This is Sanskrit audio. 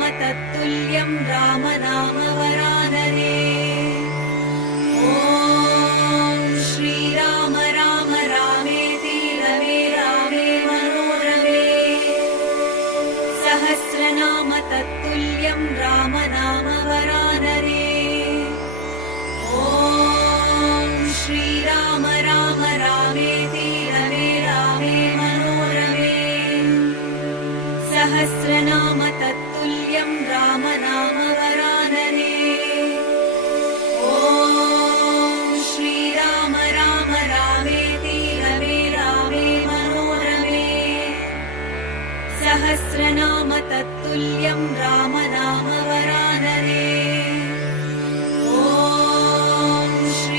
सहस्रनाम तत्तुल्यं राम नाम वरानने। ॐ श्रीराम राम रामेति रमे रामे मनोरमे। सहस्रनाम तत्तुल्यं राम नाम वरानने। ॐ श्रीराम राम रामेति रमे रामे मनोरमे। सहस्रनाम तत्तुल्यं राम नाम वरानने। ॐ श्रीराम राम रामेति रमे रामे मनोरमे। सहस्रनाम तत्तुल्यं राम